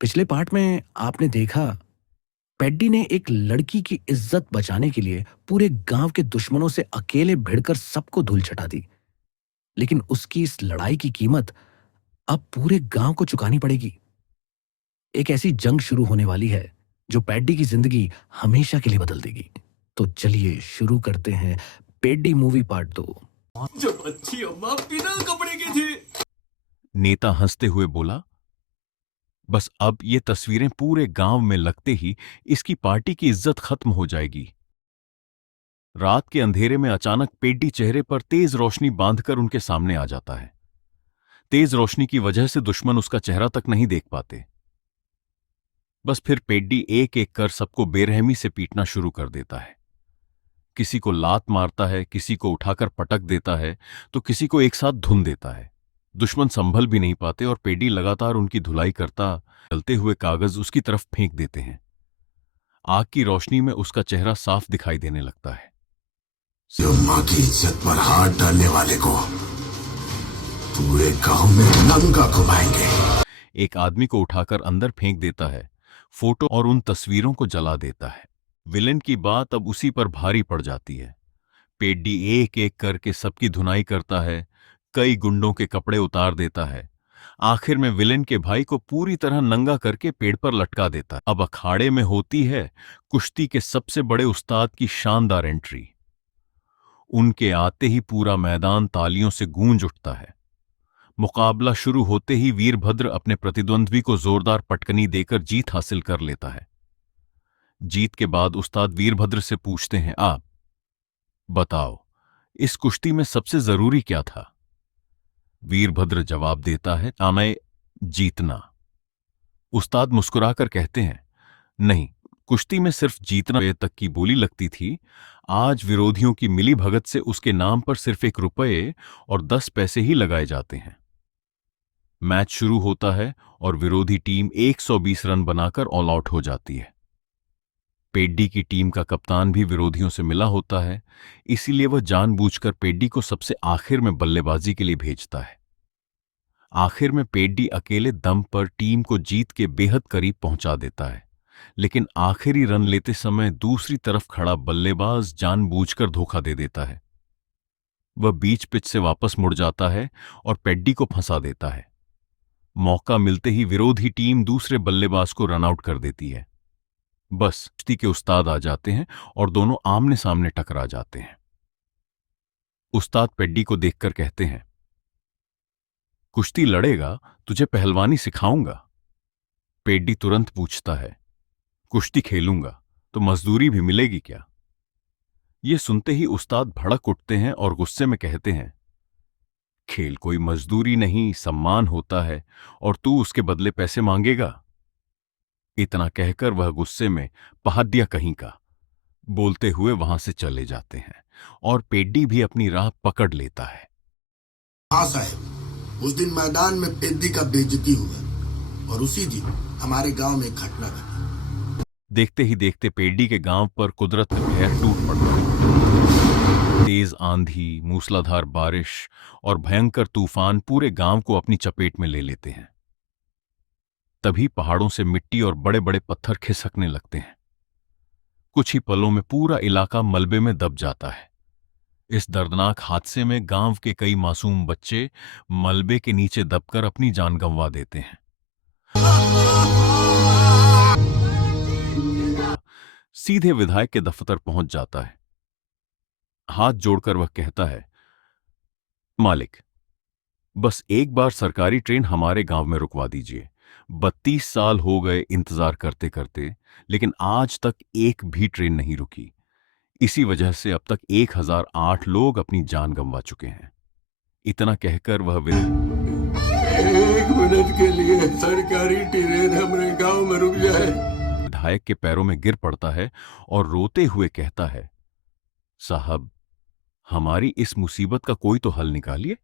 पिछले पार्ट में आपने देखा पेड्डी ने एक लड़की की इज्जत बचाने के लिए पूरे गांव के दुश्मनों से अकेले भिड़कर सबको धूल चटा दी। लेकिन उसकी इस लड़ाई की कीमत अब पूरे गांव को चुकानी पड़ेगी। एक ऐसी जंग शुरू होने वाली है जो पेड्डी की जिंदगी हमेशा के लिए बदल देगी। तो चलिए शुरू करते हैं पेड्डी मूवी पार्ट 2। जब अच्छी अम्मा बिना कपड़े की थी। नेता हंसते हुए बोला, बस अब ये तस्वीरें पूरे गांव में लगते ही इसकी पार्टी की इज्जत खत्म हो जाएगी। रात के अंधेरे में अचानक पेड्डी चेहरे पर तेज रोशनी बांधकर उनके सामने आ जाता है। तेज रोशनी की वजह से दुश्मन उसका चेहरा तक नहीं देख पाते। बस फिर पेड्डी एक एक कर सबको बेरहमी से पीटना शुरू कर देता है। किसी को लात मारता है, किसी को उठाकर पटक देता है, तो किसी को एक साथ धुन देता है। दुश्मन संभल भी नहीं पाते और पेड्डी लगातार उनकी धुलाई करता, जलते हुए कागज उसकी तरफ फेंक देते हैं। आग की रोशनी में उसका चेहरा साफ दिखाई देने लगता है। अम्मा की इज्जत पर हाथ डालने वाले को पूरे गांव में नंगा घुमाएंगे। एक आदमी को उठाकर अंदर फेंक देता है, फोटो और उन तस्वीरों को जला देता है। विलेन की बात अब उसी पर भारी पड़ जाती है। पेड्डी एक एक करके सबकी धुनाई करता है, कई गुंडों के कपड़े उतार देता है। आखिर में विलेन के भाई को पूरी तरह नंगा करके पेड़ पर लटका देता है। अब अखाड़े में होती है कुश्ती के सबसे बड़े उस्ताद की शानदार एंट्री। उनके आते ही पूरा मैदान तालियों से गूंज उठता है। मुकाबला शुरू होते ही वीरभद्र अपने प्रतिद्वंद्वी को जोरदार पटकनी देकर जीत हासिल कर लेता है। जीत के बाद उस्ताद वीरभद्र से पूछते हैं, आप बताओ, इस कुश्ती में सबसे जरूरी क्या था? वीरभद्र जवाब देता है, हमें जीतना। उस्ताद मुस्कुराकर कहते हैं, नहीं, कुश्ती में सिर्फ जीतना तक की बोली लगती थी। आज विरोधियों की मिली भगत से उसके नाम पर सिर्फ 1 रुपये और 10 पैसे ही लगाए जाते हैं। मैच शुरू होता है और विरोधी टीम 120 रन बनाकर ऑल आउट हो जाती है। पेड्डी की टीम का कप्तान भी विरोधियों से मिला होता है, इसीलिए वह जानबूझकर पेड्डी को सबसे आखिर में बल्लेबाजी के लिए भेजता है। आखिर में पेड्डी अकेले दम पर टीम को जीत के बेहद करीब पहुंचा देता है, लेकिन आखिरी रन लेते समय दूसरी तरफ खड़ा बल्लेबाज जानबूझकर धोखा दे देता है। वह बीच पिच से वापस मुड़ जाता है और पेड्डी को फंसा देता है। मौका मिलते ही विरोधी टीम दूसरे बल्लेबाज को रन आउट कर देती है। बस कुश्ती के उस्ताद आ जाते हैं और दोनों आमने सामने टकरा जाते हैं। उस्ताद पेड्डी को देखकर कहते हैं, कुश्ती लड़ेगा, तुझे पहलवानी सिखाऊंगा। पेड्डी तुरंत पूछता है, कुश्ती खेलूंगा तो मजदूरी भी मिलेगी क्या? ये सुनते ही उस्ताद भड़क उठते हैं और गुस्से में कहते हैं, खेल कोई मजदूरी नहीं, सम्मान होता है, और तू उसके बदले पैसे मांगेगा? इतना कहकर वह गुस्से में पहाड़िया कहीं का बोलते हुए वहां से चले जाते हैं और पेड्डी भी अपनी राह पकड़ लेता है। हाँ साहब, उस दिन मैदान में पेड्डी का बेइज्जती हुआ और उसी दिन हमारे गांव में एक घटना घटी। देखते ही देखते पेड्डी के गांव पर कुदरत का कहर टूट पड़ता है। तेज आंधी, मूसलाधार बारिश और भयंकर तूफान पूरे गांव को अपनी चपेट में ले लेते हैं। तभी पहाड़ों से मिट्टी और बड़े बड़े पत्थर खिसकने लगते हैं। कुछ ही पलों में पूरा इलाका मलबे में दब जाता है। इस दर्दनाक हादसे में गांव के कई मासूम बच्चे मलबे के नीचे दबकर अपनी जान गंवा देते हैं। सीधे विधायक के दफ्तर पहुंच जाता है। हाथ जोड़कर वह कहता है, मालिक, बस एक बार सरकारी ट्रेन हमारे गांव में रुकवा दीजिए। 32 साल हो गए इंतजार करते करते, लेकिन आज तक एक भी ट्रेन नहीं रुकी। इसी वजह से अब तक 1008 लोग अपनी जान गंवा चुके हैं। इतना कहकर वह एक मिनट के लिए सरकारी ट्रेन हमारे गांव में रुक जाए। विधायक के पैरों में गिर पड़ता है और रोते हुए कहता है, साहब, हमारी इस मुसीबत का कोई तो हल निकालिए।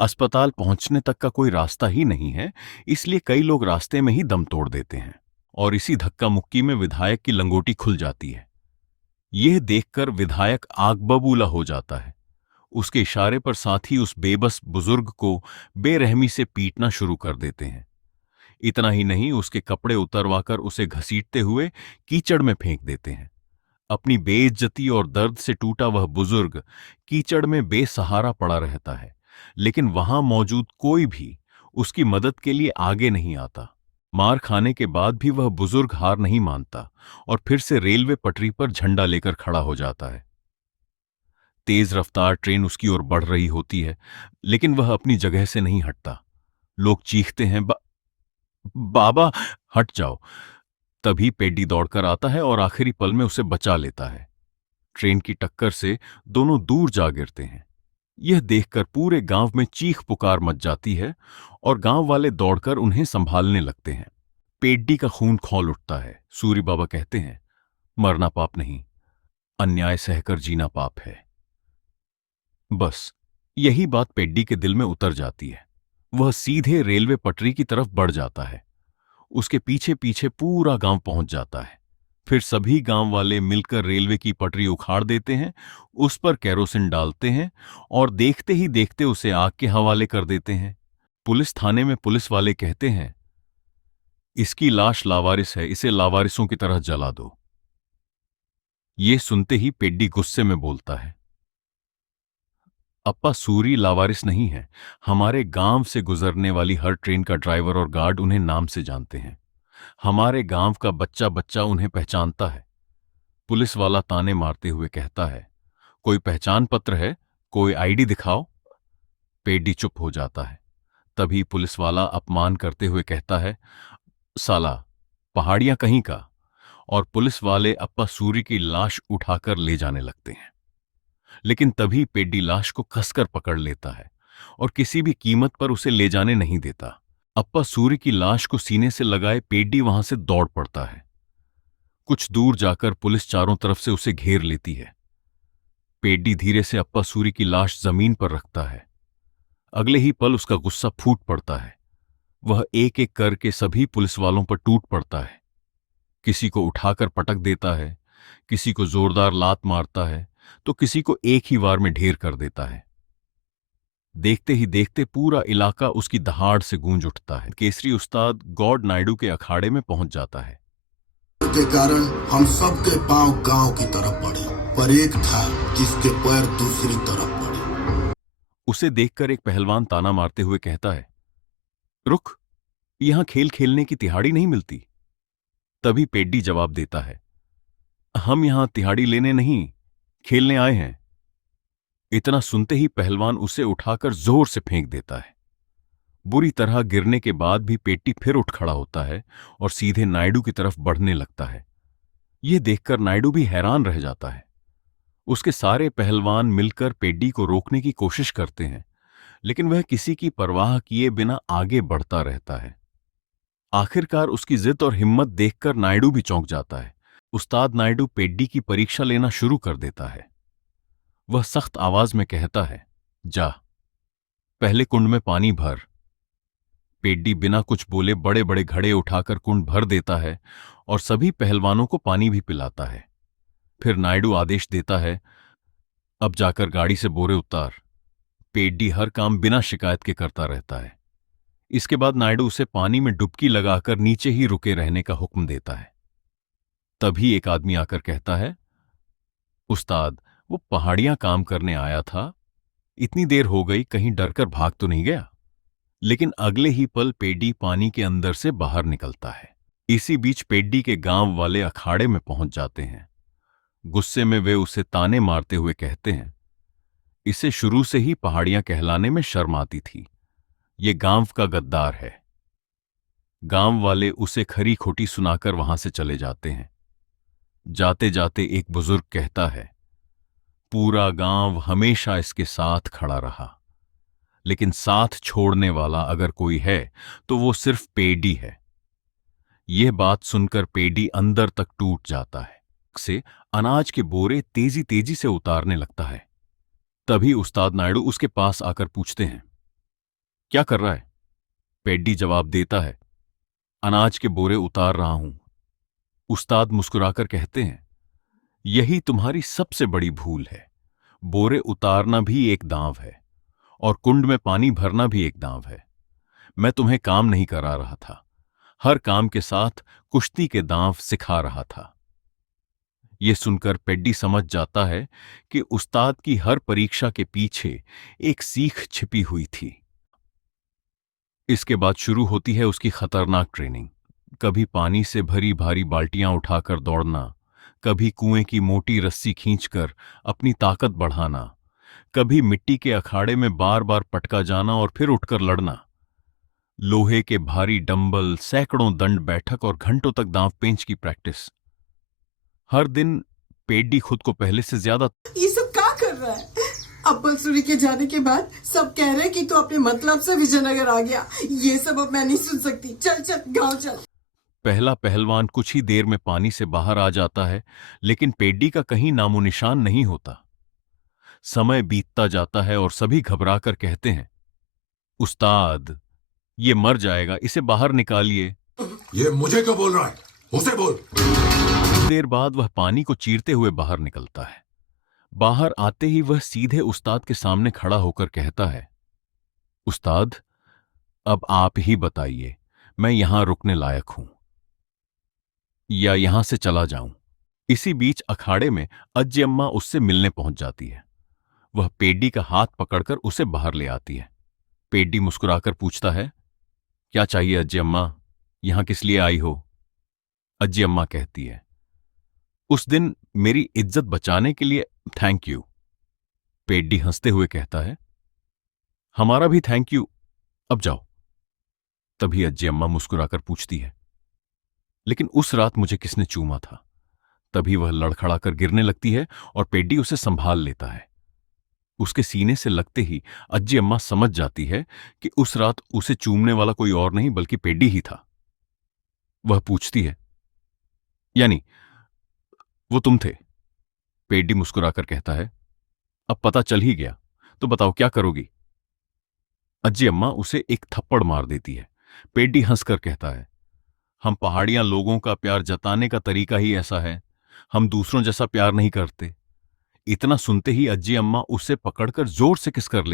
अस्पताल पहुंचने तक का कोई रास्ता ही नहीं है, इसलिए कई लोग रास्ते में ही दम तोड़ देते हैं। और इसी धक्का मुक्की में विधायक की लंगोटी खुल जाती है। यह देखकर विधायक आग बबूला हो जाता है। उसके इशारे पर साथी उस बेबस बुजुर्ग को बेरहमी से पीटना शुरू कर देते हैं। इतना ही नहीं, उसके कपड़े उतरवाकर उसे घसीटते हुए कीचड़ में फेंक देते हैं। अपनी बेइज्जती और दर्द से टूटा वह बुजुर्ग कीचड़ में बेसहारा पड़ा रहता है, लेकिन वहां मौजूद कोई भी उसकी मदद के लिए आगे नहीं आता। मार खाने के बाद भी वह बुजुर्ग हार नहीं मानता और फिर से रेलवे पटरी पर झंडा लेकर खड़ा हो जाता है। तेज रफ्तार ट्रेन उसकी ओर बढ़ रही होती है, लेकिन वह अपनी जगह से नहीं हटता। लोग चीखते हैं, बाबा हट जाओ। तभी पेड्डी दौड़कर आता है और आखिरी पल में उसे बचा लेता है। ट्रेन की टक्कर से दोनों दूर जा गिरते हैं। यह देखकर पूरे गांव में चीख पुकार मच जाती है और गांव वाले दौड़कर उन्हें संभालने लगते हैं। पेड्डी का खून खौल उठता है। सूरी बाबा कहते हैं, मरना पाप नहीं, अन्याय सहकर जीना पाप है। बस यही बात पेड्डी के दिल में उतर जाती है। वह सीधे रेलवे पटरी की तरफ बढ़ जाता है। उसके पीछे पीछे पूरा गांव पहुंच जाता है। फिर सभी गांव वाले मिलकर रेलवे की पटरी उखाड़ देते हैं, उस पर केरोसिन डालते हैं और देखते ही देखते उसे आग के हवाले कर देते हैं। पुलिस थाने में पुलिस वाले कहते हैं, इसकी लाश लावारिस है, इसे लावारिसों की तरह जला दो। ये सुनते ही पेड्डी गुस्से में बोलता है, अप्पा सूरी लावारिस नहीं है। हमारे गांव से गुजरने वाली हर ट्रेन का ड्राइवर और गार्ड उन्हें नाम से जानते हैं। हमारे गांव का बच्चा बच्चा उन्हें पहचानता है। पुलिस वाला ताने मारते हुए कहता है, कोई पहचान पत्र है, कोई आईडी दिखाओ। पेड्डी चुप हो जाता है। तभी पुलिस वाला अपमान करते हुए कहता है, साला पहाड़ियां कहीं का। और पुलिस वाले अप्पा सूरी की लाश उठाकर ले जाने लगते हैं। लेकिन तभी पेड्डी लाश को कसकर पकड़ लेता है और किसी भी कीमत पर उसे ले जाने नहीं देता। अप्पा सूरी की लाश को सीने से लगाए पेड्डी वहां से दौड़ पड़ता है। कुछ दूर जाकर पुलिस चारों तरफ से उसे घेर लेती है। पेड्डी धीरे से अप्पा सूरी की लाश जमीन पर रखता है। अगले ही पल उसका गुस्सा फूट पड़ता है। वह एक एक करके सभी पुलिस वालों पर टूट पड़ता है। किसी को उठाकर पटक देता है, किसी को जोरदार लात मारता है, तो किसी को एक ही वार में ढेर कर देता है। देखते ही देखते पूरा इलाका उसकी दहाड़ से गूंज उठता है। केसरी उस्ताद गॉड नायडू के अखाड़े में पहुंच जाता है। के कारण हम सबके पांव गांव की तरफ बढ़े, पर एक था जिसके पैर दूसरी तरफ बढ़े। उसे देखकर एक पहलवान ताना मारते हुए कहता है, रुक, यहां खेल खेलने की तिहाड़ी नहीं मिलती। तभी पेड्डी जवाब देता है, हम यहां तिहाड़ी लेने नहीं, खेलने आए हैं। इतना सुनते ही पहलवान उसे उठाकर जोर से फेंक देता है। बुरी तरह गिरने के बाद भी पेड्डी फिर उठ खड़ा होता है और सीधे नायडू की तरफ बढ़ने लगता है। यह देखकर नायडू भी हैरान रह जाता है। उसके सारे पहलवान मिलकर पेड्डी को रोकने की कोशिश करते हैं, लेकिन वह किसी की परवाह किए बिना आगे बढ़ता रहता है। आखिरकार उसकी जिद और हिम्मत देखकर नायडू भी चौंक जाता है। उस्ताद नायडू पेड्डी की परीक्षा लेना शुरू कर देता है। वह सख्त आवाज में कहता है, जा, पहले कुंड में पानी भर। पेड्डी बिना कुछ बोले बड़े बड़े घड़े उठाकर कुंड भर देता है और सभी पहलवानों को पानी भी पिलाता है। फिर नायडू आदेश देता है, अब जाकर गाड़ी से बोरे उतार। पेड्डी हर काम बिना शिकायत के करता रहता है। इसके बाद नायडू उसे पानी में डुबकी लगाकर नीचे ही रुके रहने का हुक्म देता है। तभी एक आदमी आकर कहता है, उस्ताद, वो पहाड़ियां काम करने आया था, इतनी देर हो गई, कहीं डरकर भाग तो नहीं गया। लेकिन अगले ही पल पेड्डी पानी के अंदर से बाहर निकलता है। इसी बीच पेड्डी के गांव वाले अखाड़े में पहुंच जाते हैं। गुस्से में वे उसे ताने मारते हुए कहते हैं, इसे शुरू से ही पहाड़ियां कहलाने में शर्म आती थी, ये गांव का गद्दार है। गांव वाले उसे खरी खोटी सुनाकर वहां से चले जाते हैं। जाते जाते एक बुजुर्ग कहता है, पूरा गांव हमेशा इसके साथ खड़ा रहा, लेकिन साथ छोड़ने वाला अगर कोई है तो वो सिर्फ पेड्डी है। यह बात सुनकर पेड्डी अंदर तक टूट जाता है। से अनाज के बोरे तेजी तेजी से उतारने लगता है। तभी उस्ताद नायडू उसके पास आकर पूछते हैं, क्या कर रहा है? पेड्डी जवाब देता है, अनाज के बोरे उतार रहा हूं। उस्ताद मुस्कुराकर कहते हैं, यही तुम्हारी सबसे बड़ी भूल है। बोरे उतारना भी एक दांव है और कुंड में पानी भरना भी एक दांव है। मैं तुम्हें काम नहीं करा रहा था, हर काम के साथ कुश्ती के दांव सिखा रहा था। यह सुनकर पेड्डी समझ जाता है कि उस्ताद की हर परीक्षा के पीछे एक सीख छिपी हुई थी। इसके बाद शुरू होती है उसकी खतरनाक ट्रेनिंग। कभी पानी से भरी भारी बाल्टियां उठाकर दौड़ना, कभी कुएं की मोटी रस्सी खींचकर अपनी ताकत बढ़ाना, कभी मिट्टी के अखाड़े में बार बार पटका जाना और फिर उठकर लड़ना। लोहे के भारी डंबल, सैकड़ों दंड बैठक और घंटों तक दांव पेंच की प्रैक्टिस। हर दिन पेड्डी खुद को पहले से ज्यादा ये सब क्या कर रहा है? अब्बल सूरी के जाने के बाद सब कह रहे हैं कि तू अपने मतलब से विजयनगर आ गया। ये सब अब मैं नहीं सुन सकती। चल चल गांव चल। पहला पहलवान कुछ ही देर में पानी से बाहर आ जाता है, लेकिन पेड्डी का कहीं नामो निशान नहीं होता। समय बीतता जाता है और सभी घबराकर कहते हैं, उस्ताद, ये मर जाएगा, इसे बाहर निकालिए। ये मुझे क्यों बोल रहा है? उसे बोल। देर बाद वह पानी को चीरते हुए बाहर निकलता है। बाहर आते ही वह सीधे उस्ताद के सामने खड़ा होकर कहता है, उस्ताद, अब आप ही बताइए, मैं यहां रुकने लायक हूं या यहां से चला जाऊं। इसी बीच अखाड़े में अज्जी अम्मा उससे मिलने पहुंच जाती है। वह पेड्डी का हाथ पकड़कर उसे बाहर ले आती है। पेड्डी मुस्कुराकर पूछता है, क्या चाहिए अज्जी अम्मा, यहां किस लिए आई हो? अज्जी अम्मा कहती है, उस दिन मेरी इज्जत बचाने के लिए थैंक यू। पेड्डी हंसते हुए कहता है, हमारा भी थैंक यू, अब जाओ। तभी अज्जी अम्मा मुस्कुराकर पूछती है, लेकिन उस रात मुझे किसने चूमा था? तभी वह लड़खड़ाकर गिरने लगती है और पेड्डी उसे संभाल लेता है। उसके सीने से लगते ही अज्जी अम्मा समझ जाती है कि उस रात उसे चूमने वाला कोई और नहीं बल्कि पेड्डी ही था। वह पूछती है, यानी वो तुम थे? पेड्डी मुस्कुराकर कहता है, अब पता चल ही गया, तो बताओ क्या करोगी? अज्जी अम्मा उसे एक थप्पड़ मार देती है। पेड्डी हंसकर कहता है, हम पहाड़ियां लोगों का प्यार जताने का तरीका ही ऐसा है, हम दूसरों जैसा प्यार नहीं करते। इतना सुनते ही अज्जी अम्मा उसे पकड़कर जोर से किस कर लेती